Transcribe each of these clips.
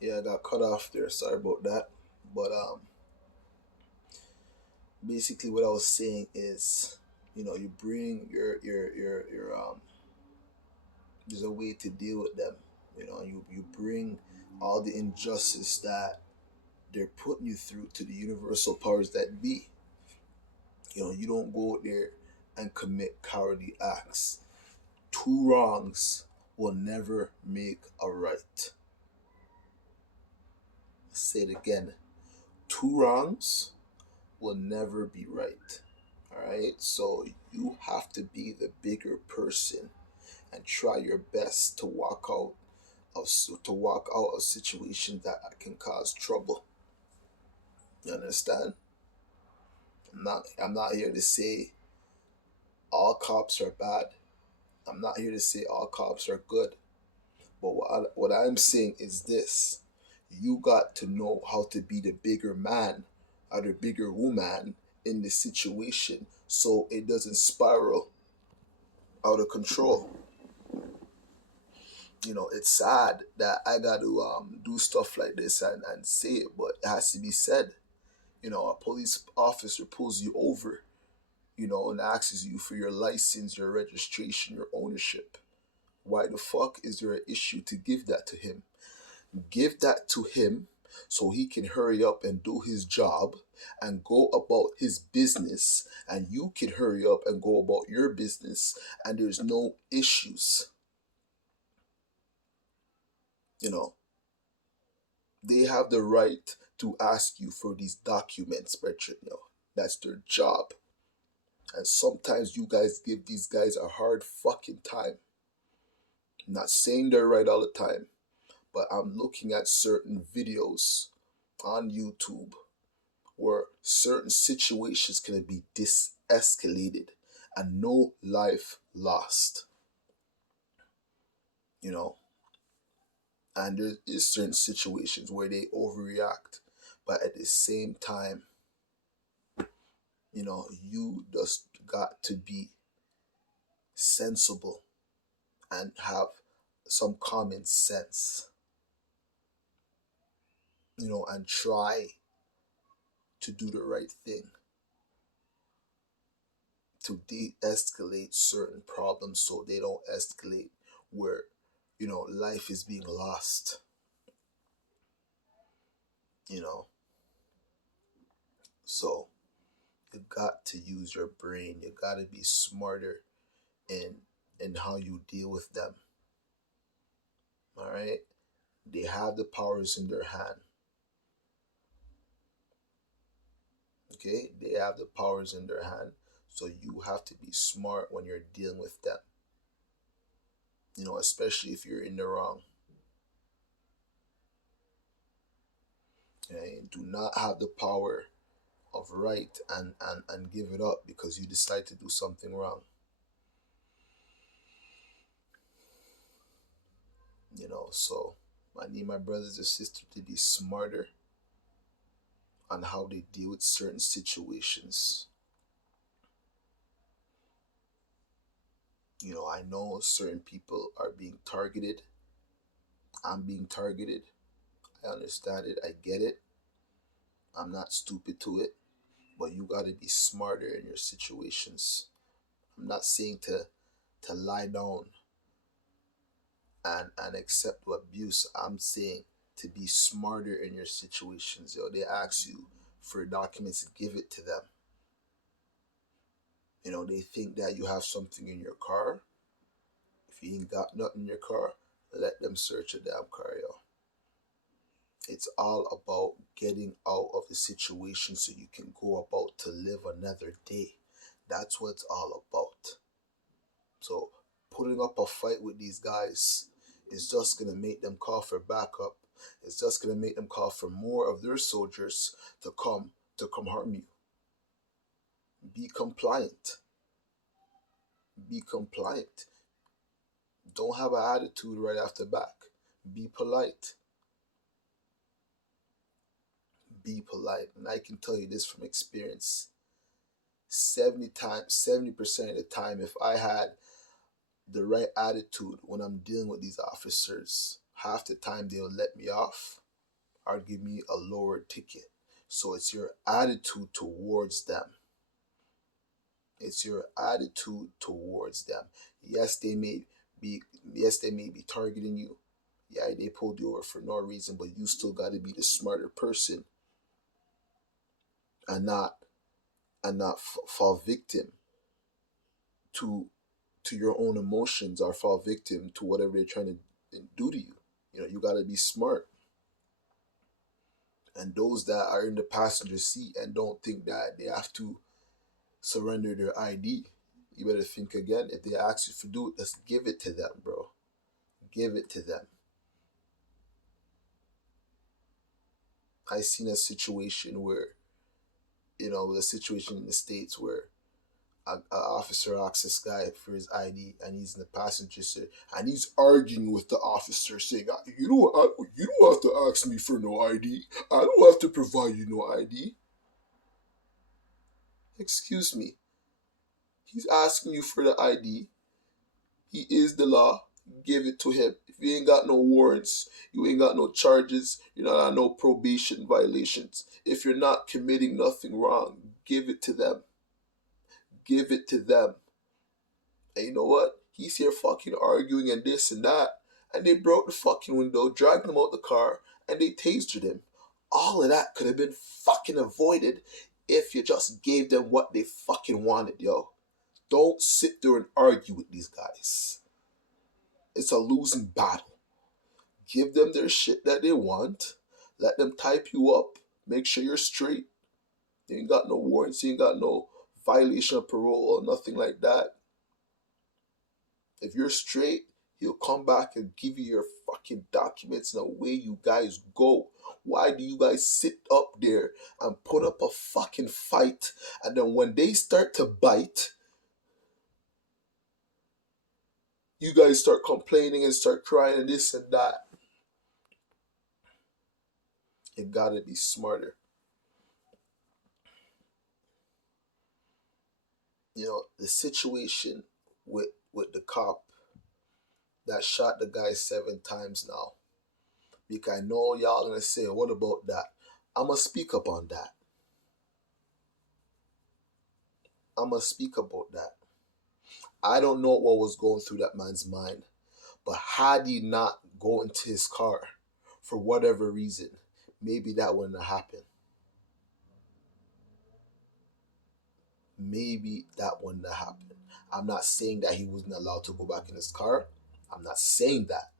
Yeah, I got cut off there. Sorry about that. But basically, what I was saying is, you bring your. There's a way to deal with them. You bring all the injustice that they're putting you through to the universal powers that be. You don't go there and commit cowardly acts. Two wrongs will never make a right. Say it again. Two wrongs will never be right. All right. So you have to be the bigger person and try your best to walk out of situations that can cause trouble. You understand? I'm not here to say all cops are bad. I'm not here to say all cops are good. But what I'm saying is this: you got to know how to be the bigger man or the bigger woman in the situation so it doesn't spiral out of control. It's sad that I got to do stuff like this and say it, but it has to be said. A police officer pulls you over, and asks you for your license, your registration, your ownership. Why the fuck is there an issue to give that to him? Give that to him so he can hurry up and do his job and go about his business, and you can hurry up and go about your business, and there's no issues. You know, they have the right to ask you for these documents, Bertrand. That's their job. And sometimes you guys give these guys a hard fucking time. I'm not saying they're right all the time, but I'm looking at certain videos on YouTube where certain situations can be escalated and no life lost. You know, and there is certain situations where they overreact, but at the same time, you just got to be sensible and have some common sense, and try to do the right thing to de-escalate certain problems so they don't escalate where life is being lost. you know so you got to use your brain. You got to be smarter in how you deal with them. All right, they have the powers in their hand. Okay, they have the powers in their hand, so you have to be smart when you're dealing with them, especially if you're in the wrong. Okay, do not have the power of right and give it up because you decide to do something wrong. So I need my brothers and sisters to be smarter on how they deal with certain situations. I know certain people are being targeted. I'm being targeted. I understand it. I get it. I'm not stupid to it. But you got to be smarter in your situations. I'm not saying to lie down and accept abuse. I'm saying to be smarter in your situations. They ask you for documents, give it to them. They think that you have something in your car. If you ain't got nothing in your car, let them search your damn car, yo. It's all about getting out of the situation so you can go about to live another day. That's what it's all about. So putting up a fight with these guys is just gonna make them call for backup. It's just gonna make them call for more of their soldiers to come harm you. Be compliant. Be compliant. Don't have an attitude right after back. Be polite. Be polite. And I can tell you this from experience. 70% of the time, if I had the right attitude when I'm dealing with these officers, half the time they'll let me off. or give me a lower ticket. So it's your attitude towards them. It's your attitude towards them. Yes, they may be yes, they may be targeting you. Yeah, they pulled you over for no reason, but you still gotta be the smarter person and not fall victim to your own emotions or fall victim to whatever they're trying to do to you. You gotta be smart. And those that are in the passenger seat and don't think that they have to surrender their ID, you better think again. If they ask you to do it, just give it to them, bro. Give it to them. I seen a situation where, a situation in the States where an officer asks this guy for his ID, and he's in the passenger seat, and he's arguing with the officer, saying, You don't have to ask me for no ID. I don't have to provide you no ID." Excuse me. He's asking you for the ID. He is the law. Give it to him. If you ain't got no warrants, you ain't got no charges, you're not on no probation violations. If you're not committing nothing wrong, give it to them. Give it to them. And you know what? He's here fucking arguing and this and that. And they broke the fucking window, dragged him out the car, and they tasered him. All of that could have been fucking avoided if you just gave them what they fucking wanted, yo. Don't sit there and argue with these guys. It's a losing battle. Give them their shit that they want. Let them type you up. Make sure you're straight. You ain't got no warrants. You ain't got no violation of parole or nothing like that. If you're straight, he'll come back and give you your fucking documents and away you guys go. Why do you guys sit up there and put up a fucking fight, and then when they start to bite, you guys start complaining and start crying and this and that? You gotta be smarter. The situation with the cop that shot the guy 7 times now. Because I know y'all gonna say, what about that? I'ma speak up on that. I'ma speak about that. I don't know what was going through that man's mind, but had he not go into his car for whatever reason, maybe that wouldn't have happened. Maybe that wouldn't have happened. I'm not saying that he wasn't allowed to go back in his car. I'm not saying that.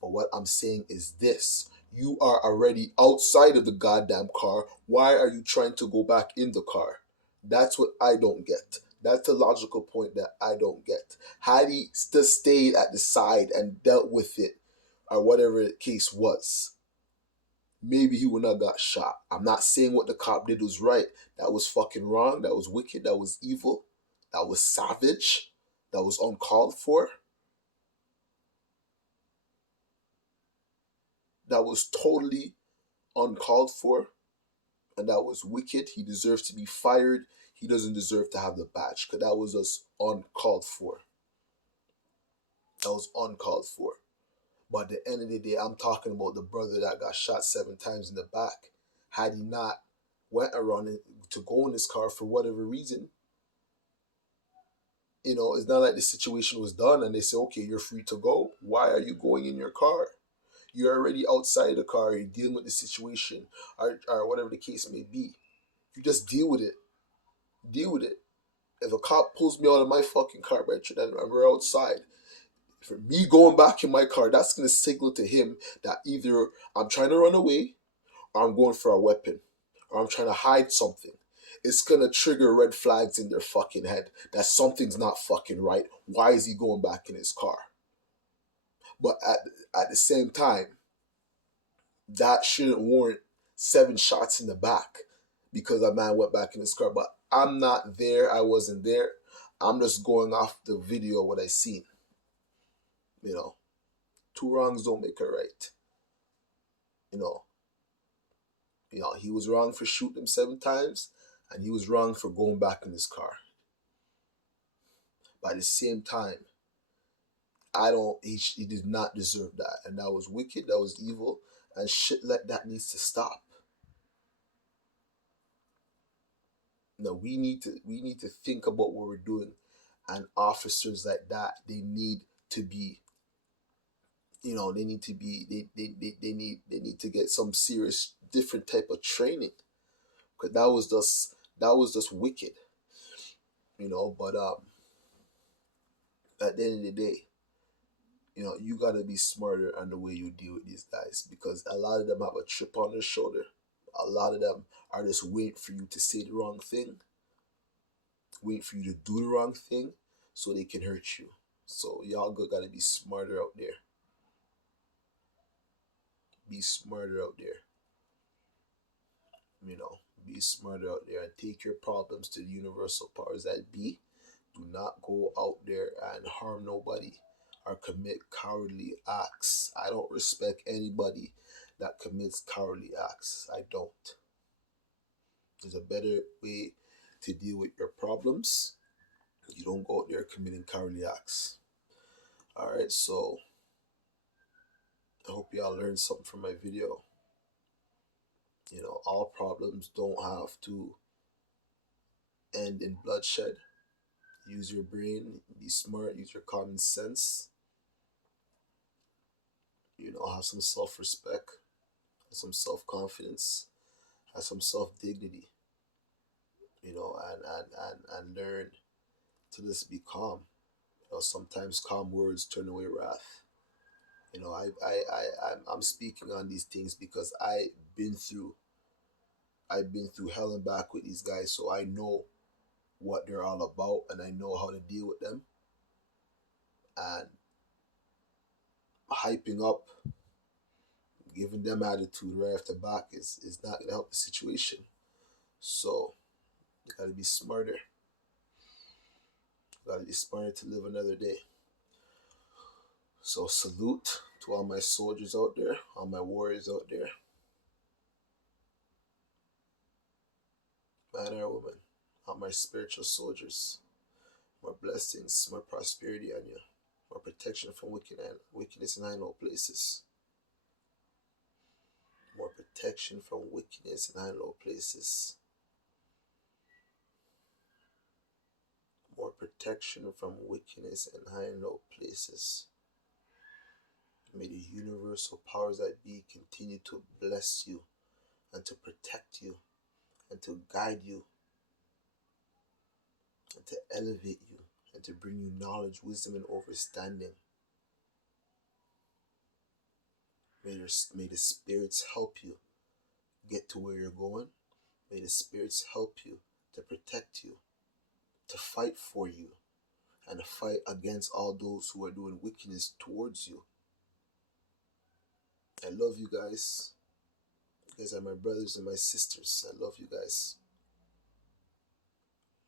But what I'm saying is this. You are already outside of the goddamn car. Why are you trying to go back in the car? That's what I don't get. That's the logical point that I don't get. Had he just stayed at the side and dealt with it, or whatever the case was, maybe he would not have got shot. I'm not saying what the cop did was right. That was fucking wrong. That was wicked. That was evil. That was savage. That was uncalled for. That was totally uncalled for. And that was wicked. He deserves to be fired. He doesn't deserve to have the badge, because that was just uncalled for. That was uncalled for. But at the end of the day, I'm talking about the brother that got shot 7 times in the back. Had he not went around to go in his car for whatever reason, it's not like the situation was done and they say, okay, you're free to go. Why are you going in your car? You're already outside the car. You're dealing with the situation, or whatever the case may be. You just deal with it. Deal with it. If a cop pulls me out of my fucking car, right, and we're outside, for me going back in my car, that's going to signal to him that either I'm trying to run away, or I'm going for a weapon, or I'm trying to hide something. It's going to trigger red flags in their fucking head that something's not fucking right. Why is he going back in his car? But at the same time, that shouldn't warrant 7 shots in the back because a man went back in his car. But I'm not there. I wasn't there. I'm just going off the video, what I seen. Two wrongs don't make a right. He was wrong for shooting him 7 times, and he was wrong for going back in his car. But at the same time, he did not deserve that. And that was wicked, that was evil, And shit like that needs to stop. No, we need to think about what we're doing. And officers like that, they need to be, they need to be, they need to get some serious different type of training, because that was just wicked. But at the end of the day, you gotta be smarter on the way you deal with these guys, because a lot of them have a chip on their shoulder. A lot of them are just waiting for you to say the wrong thing, waiting for you to do the wrong thing, so they can hurt you. So y'all gotta be smarter out there. Be smarter out there. You know, be smarter out there and take your problems to the universal powers that be. Do not go out there and harm nobody or commit cowardly acts. I don't respect anybody that commits cowardly acts. I don't. There's a better way to deal with your problems. You don't go out there committing cowardly acts. Alright, so I hope y'all learned something from my video. All problems don't have to end in bloodshed. Use your brain, be smart, use your common sense. Have some self respect, have some self confidence, have some self dignity, and learn to just be calm. Sometimes calm words turn away wrath. I'm speaking on these things because I've been through hell and back with these guys, so I know what they're all about and I know how to deal with them. And hyping up, giving them attitude right off the back is not gonna help the situation. So you gotta be smarter. You gotta be smarter to live another day. So salute to all my soldiers out there, all my warriors out there, man or woman, all my spiritual soldiers. More blessings, more prosperity on you, more protection from wickedness in high low places. More protection from wickedness in high low places. More protection from wickedness in high and low places. May the universal powers that be continue to bless you and to protect you and to guide you and to elevate you and to bring you knowledge, wisdom, and understanding. May the spirits help you get to where you're going. May the spirits help you to protect you, to fight for you, and to fight against all those who are doing wickedness towards you. I love you guys. You guys are my brothers and my sisters. I love you guys.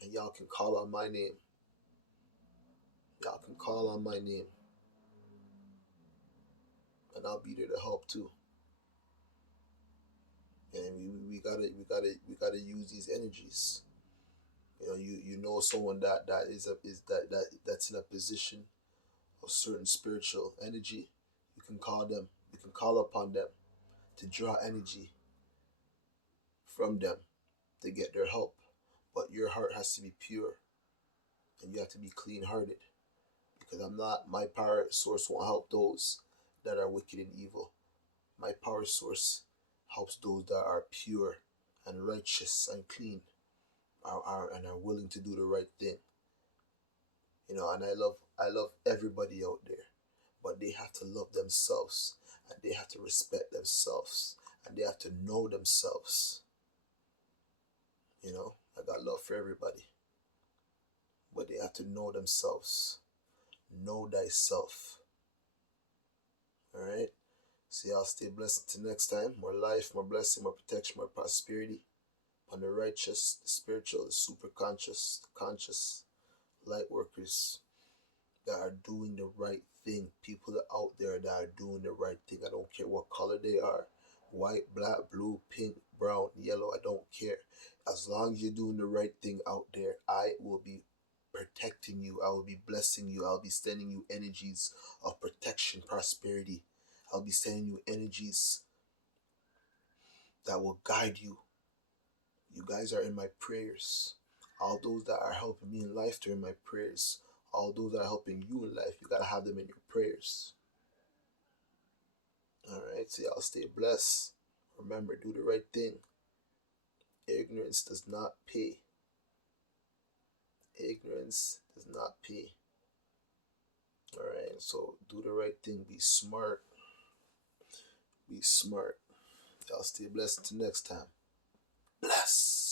And y'all can call on my name. Y'all can call on my name. And I'll be there to help too. And we gotta use these energies. You know someone that's in a position of certain spiritual energy. You can call them. You can call upon them to draw energy from them to get their help. But your heart has to be pure and you have to be clean hearted. Because my power source won't help those that are wicked and evil. My power source helps those that are pure and righteous and clean, and are willing to do the right thing. And I love everybody out there, but they have to love themselves and they have to respect themselves and they have to know themselves. I got love for everybody, but they have to know themselves. Know thyself. All right. So y'all stay blessed until next time. More life, more blessing, more protection, more prosperity on the righteous, the spiritual, the super conscious, the conscious light workers that are doing the right thing. People out there that are doing the right thing. I don't care what color they are. White, black, blue, pink, brown, yellow. I don't care. As long as you're doing the right thing out there, I will be protecting you. I will be blessing you. I'll be sending you energies of protection, prosperity. I'll be sending you energies that will guide you. You guys are in my prayers. All those that are helping me in life, they're in my prayers. All those that are helping you in life, you gotta have them in your prayers. Alright, so y'all stay blessed. Remember, do the right thing. Ignorance does not pay. Ignorance does not pay. Alright, so do the right thing. Be smart. Be smart. Y'all stay blessed until next time. Bless.